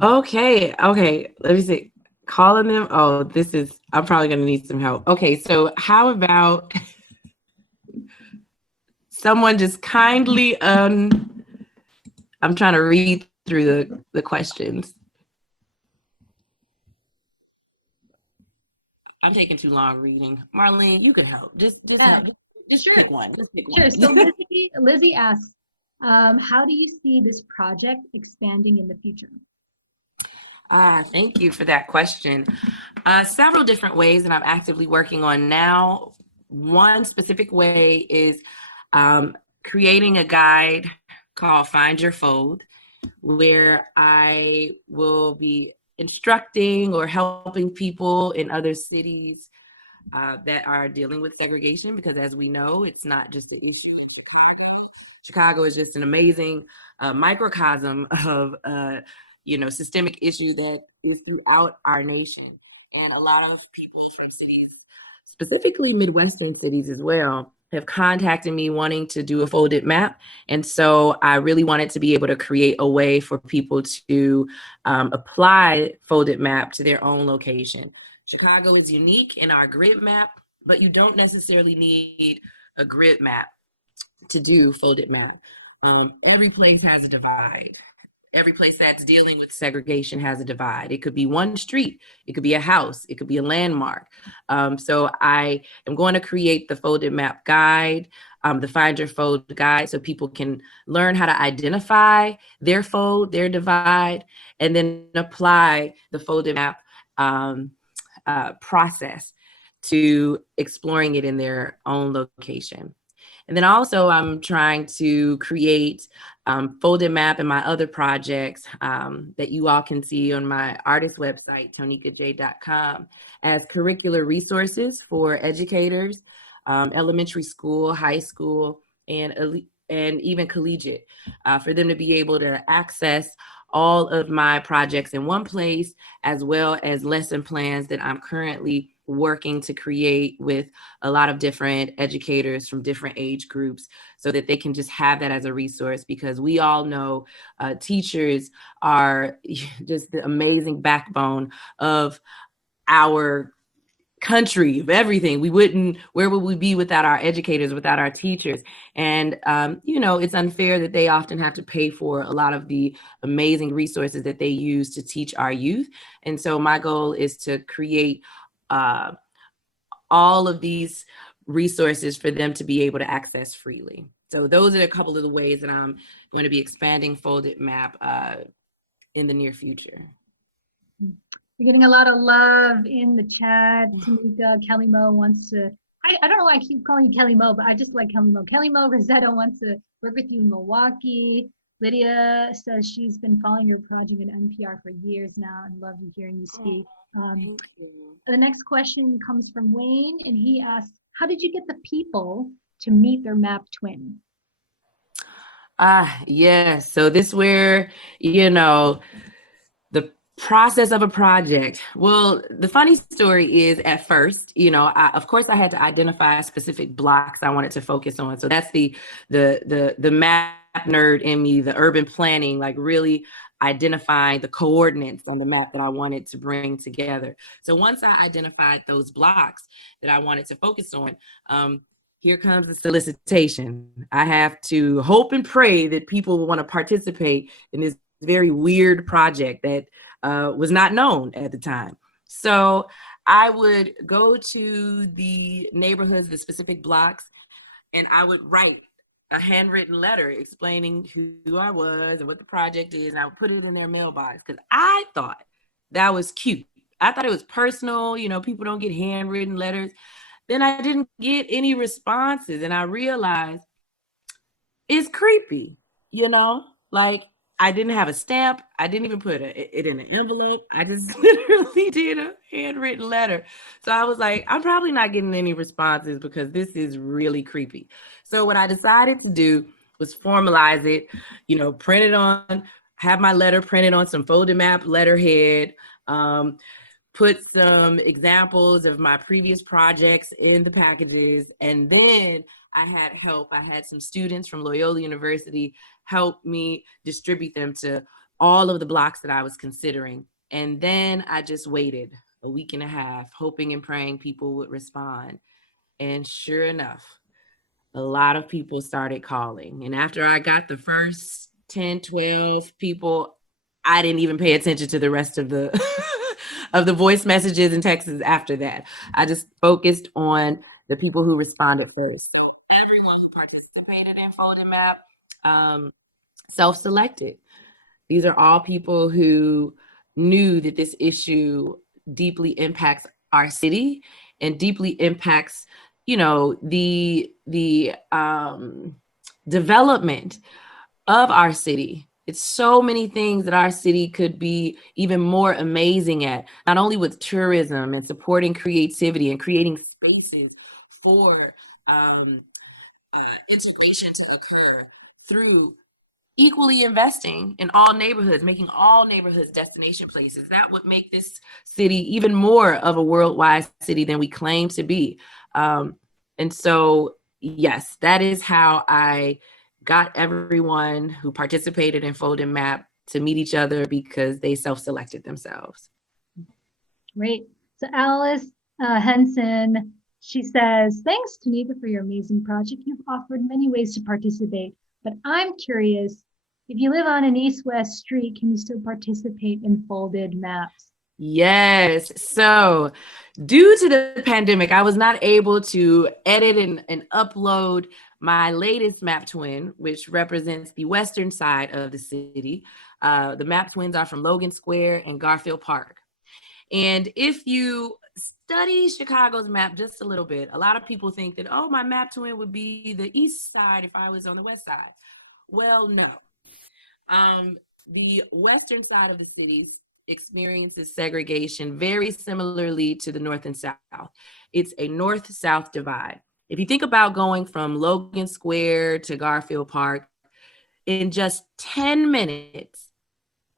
Okay, okay. Let me see. Calling them. Oh, I'm probably gonna need some help. Okay, so how about someone just kindly I'm trying to read through the questions. I'm taking too long reading. Marlene, you could help. Just Yeah, help. Just sure, pick one. Just pick sure. one. So Lizzie asks, how do you see this project expanding in the future? Thank you for that question. Several different ways that I'm actively working on now. One specific way is um, creating a guide called Find Your Fold, where I will be instructing or helping people in other cities that are dealing with segregation, because as we know, it's not just an issue in Chicago. Chicago is just an amazing microcosm of systemic issue that is throughout our nation, and a lot of people from cities, specifically Midwestern cities as well, have contacted me wanting to do a folded map. And so I really wanted to be able to create a way for people to apply folded map to their own location. Chicago is unique in our grid map, but you don't necessarily need a grid map to do folded map. Every place has a divide. Every place that's dealing with segregation has a divide. It could be one street, it could be a house, it could be a landmark. So I am going to create the folded map guide, the Find Your Fold guide, so people can learn how to identify their fold, their divide, and then apply the folded map process to exploring it in their own location. And then also I'm trying to create folded map in my other projects that you all can see on my artist website, tonikaj.com, as curricular resources for educators, elementary school, high school, and even collegiate, for them to be able to access all of my projects in one place, as well as lesson plans that I'm currently working to create with a lot of different educators from different age groups, so that they can just have that as a resource, because we all know teachers are just the amazing backbone of our country, of everything. Where would we be without our educators, without our teachers? And it's unfair that they often have to pay for a lot of the amazing resources that they use to teach our youth. And so my goal is to create uh, all of these resources for them to be able to access freely. So those are a couple of the ways that I'm going to be expanding folded map in the near future. You're getting a lot of love in the chat. Tonika, Kelly Mo wants to, I don't know why I keep calling you Kelly Mo, but I just like Kelly Mo. Kelly Mo Rosetta wants to work with you in Milwaukee. Lydia says she's been following your project at NPR for years now and love hearing you speak. Thank you. The next question comes from Wayne, and he asks, how did you get the people to meet their map twin? Yes. So this where, the process of a project. Well, the funny story is, at first, of course I had to identify specific blocks I wanted to focus on. So that's the map nerd in me, the urban planning, like really identifying the coordinates on the map that I wanted to bring together. So once I identified those blocks that I wanted to focus on, here comes the solicitation. I have to hope and pray that people will want to participate in this very weird project that was not known at the time. So I would go to the neighborhoods, the specific blocks, and I would write a handwritten letter explaining who I was and what the project is. And I would put it in their mailbox because I thought that was cute. I thought it was personal. People don't get handwritten letters. Then I didn't get any responses, and I realized it's creepy, like I didn't have a stamp. I didn't even put it in an envelope. I just literally did a handwritten letter. So I was like, I'm probably not getting any responses because this is really creepy. So what I decided to do was formalize it, print it on, have my letter printed on some folded map letterhead, put some examples of my previous projects in the packages, and then I had help. I had some students from Loyola University help me distribute them to all of the blocks that I was considering. And then I just waited a week and a half, hoping and praying people would respond. And sure enough, a lot of people started calling. And after I got the first 10, 12 people, I didn't even pay attention to the rest of the of the voice messages and texts after that. I just focused on the people who responded first. So everyone who participated in Folded Map self-selected. These are all people who knew that this issue deeply impacts our city and deeply impacts, the development of our city. It's so many things that our city could be even more amazing at, not only with tourism and supporting creativity and creating spaces for um, integration to occur through equally investing in all neighborhoods, making all neighborhoods destination places. That would make this city even more of a worldwide city than we claim to be. And so, yes, that is how I got everyone who participated in Fold and Map to meet each other, because they self-selected themselves. Great. So Alice Henson, she says, thanks, Tonika, for your amazing project. You've offered many ways to participate, but I'm curious, if you live on an east-west street, can you still participate in folded maps? Yes. So, due to the pandemic, I was not able to edit and upload my latest map twin, which represents the western side of the city. The map twins are from Logan Square and Garfield Park. And if you study Chicago's map just a little bit, a lot of people think that, oh, my map twin would be the east side if I was on the west side. Well, no. The western side of the city experiences segregation very similarly to the north and south. It's a north-south divide. If you think about going from Logan Square to Garfield Park, in just 10 minutes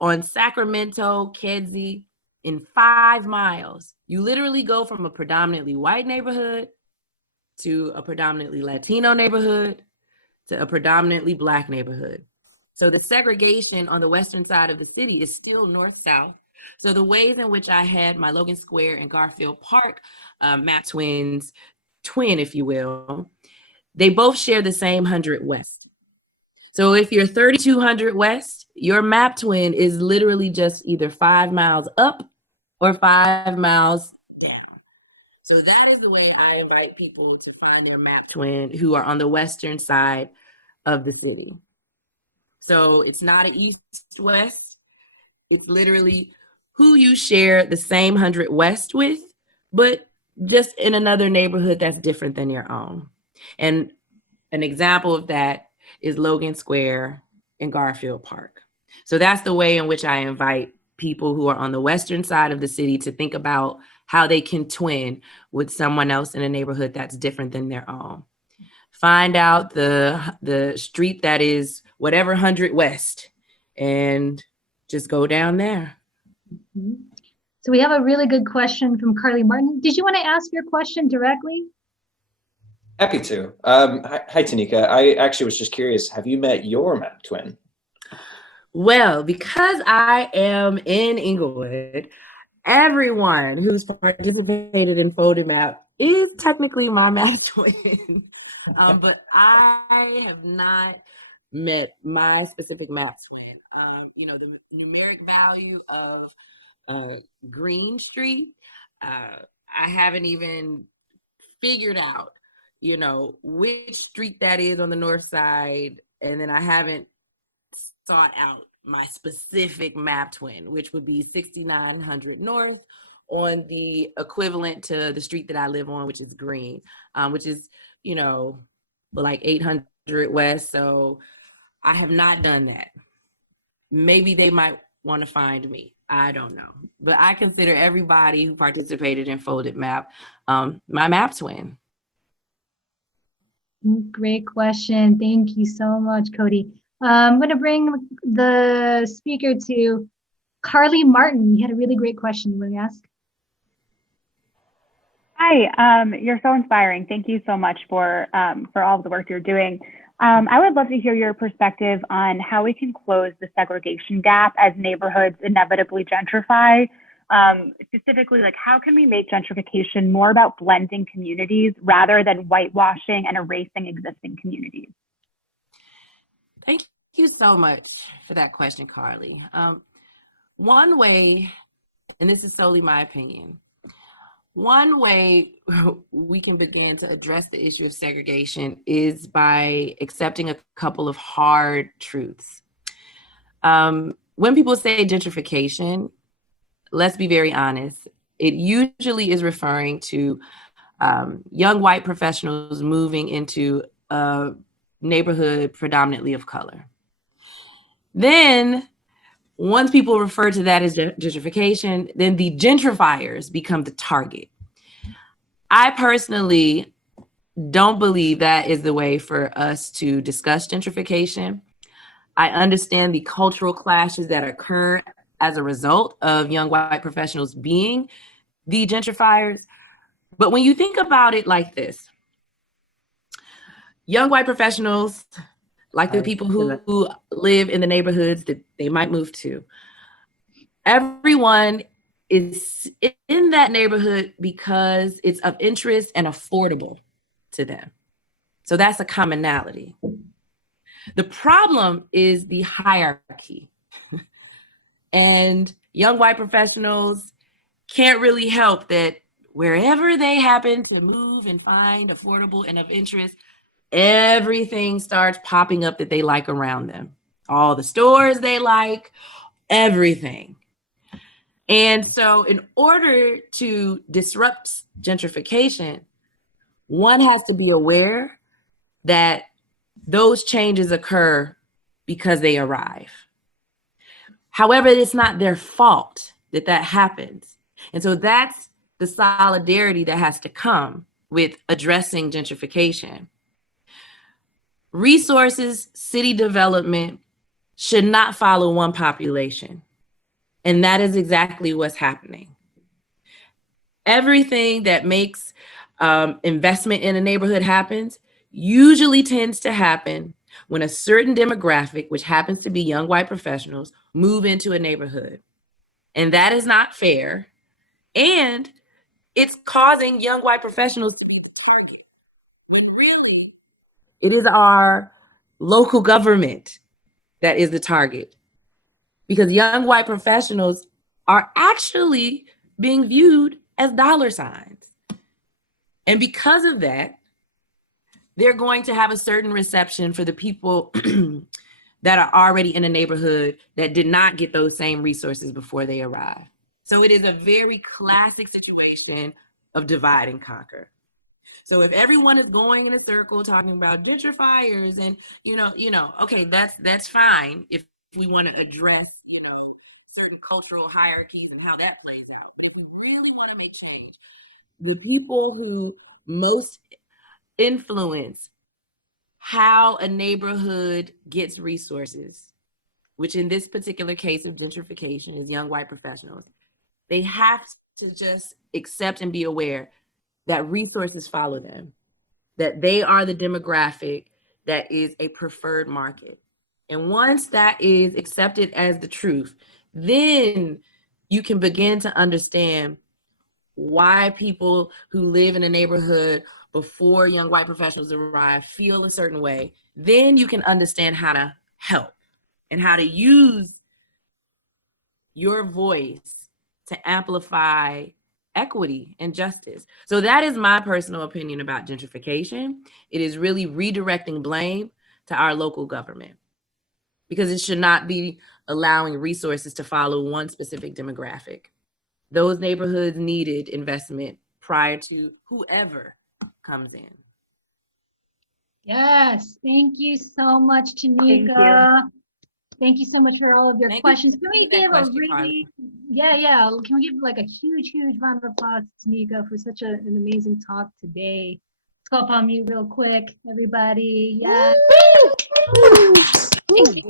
on Sacramento, Kedzie, in 5 miles, you literally go from a predominantly white neighborhood to a predominantly Latino neighborhood to a predominantly Black neighborhood. So the segregation on the western side of the city is still north-south. So the ways in which I had my Logan Square and Garfield Park map twins, twin, if you will, they both share the same 100 West. So if you're 3200 West, your map twin is literally just either 5 miles up or 5 miles down. So that is the way I invite people to find their map twin who are on the western side of the city. So it's not an east-west. It's literally who you share the same 100 West with, but just in another neighborhood that's different than your own. And an example of that is Logan Square and Garfield Park. So that's the way in which I invite people who are on the western side of the city to think about how they can twin with someone else in a neighborhood that's different than their own. Find out the street that is whatever 100 West and just go down there. Mm-hmm. So we have a really good question from Carly Martin. Did you want to ask your question directly? Happy to. Hi, Tonika. I actually was just curious, have you met your map twin? Well, because I am in Inglewood, everyone who's participated in Folded Map is technically my map twin. But I have not met my specific map twin. The numeric value of Green Street, I haven't even figured out, which street that is on the north side. And then I haven't sought out my specific map twin, which would be 6900 North on the equivalent to the street that I live on, which is Green, which is, like 800 West. So I have not done that. Maybe they might want to find me. I don't know. But I consider everybody who participated in Folded Map my map twin. Great question. Thank you so much, Cody. I'm going to bring the speaker to Carly Martin. You had a really great question. You want to ask? Hi, you're so inspiring. Thank you so much for all of the work you're doing. I would love to hear your perspective on how we can close the segregation gap as neighborhoods inevitably gentrify. Specifically, like how can we make gentrification more about blending communities rather than whitewashing and erasing existing communities? Thank you so much for that question, Carly. One way, and this is solely my opinion, one way we can begin to address the issue of segregation is by accepting a couple of hard truths. When people say gentrification, let's be very honest, it usually is referring to young white professionals moving into a neighborhood predominantly of color. Then once people refer to that as gentrification, then the gentrifiers become the target. I personally don't believe that is the way for us to discuss gentrification. I understand the cultural clashes that occur as a result of young white professionals being the gentrifiers. But when you think about it like this, young white professionals, like the people who live in the neighborhoods that they might move to, everyone is in that neighborhood because it's of interest and affordable to them. So that's a commonality. The problem is the hierarchy. And young white professionals can't really help that wherever they happen to move and find affordable and of interest, everything starts popping up that they like around them. All the stores they like, everything. And so in order to disrupt gentrification, one has to be aware that those changes occur because they arrive. However, it's not their fault that that happens. And so that's the solidarity that has to come with addressing gentrification. Resources, city development should not follow one population. And that is exactly what's happening. Everything that makes investment in a neighborhood happens usually tends to happen when a certain demographic, which happens to be young white professionals, move into a neighborhood. And that is not fair. And it's causing young white professionals to be the target. When really, it is our local government that is the target. Because young white professionals are actually being viewed as dollar signs. And because of that, they're going to have a certain reception for the people that are already in a neighborhood that did not get those same resources before they arrived. So it is a very classic situation of divide and conquer. So if everyone is going in a circle talking about gentrifiers and, okay, that's fine if we want to address, certain cultural hierarchies and how that plays out. But if we really want to make change, the people who most influence how a neighborhood gets resources, which in this particular case of gentrification is young white professionals, they have to just accept and be aware that resources follow them, that they are the demographic that is a preferred market. And once that is accepted as the truth, then you can begin to understand why people who live in a neighborhood before young white professionals arrive feel a certain way. Then you can understand how to help and how to use your voice to amplify equity and justice. So that is my personal opinion about gentrification. It is really redirecting blame to our local government because it should not be allowing resources to follow one specific demographic. Those neighborhoods needed investment prior to whoever comes in. Yes, thank you so much, Tonika. Thank you so much for all of your questions. Can we give a really, can we give like a huge round of applause to Tonika for such an amazing talk today? Let's go up on mute real quick, everybody. Yeah. Thank you.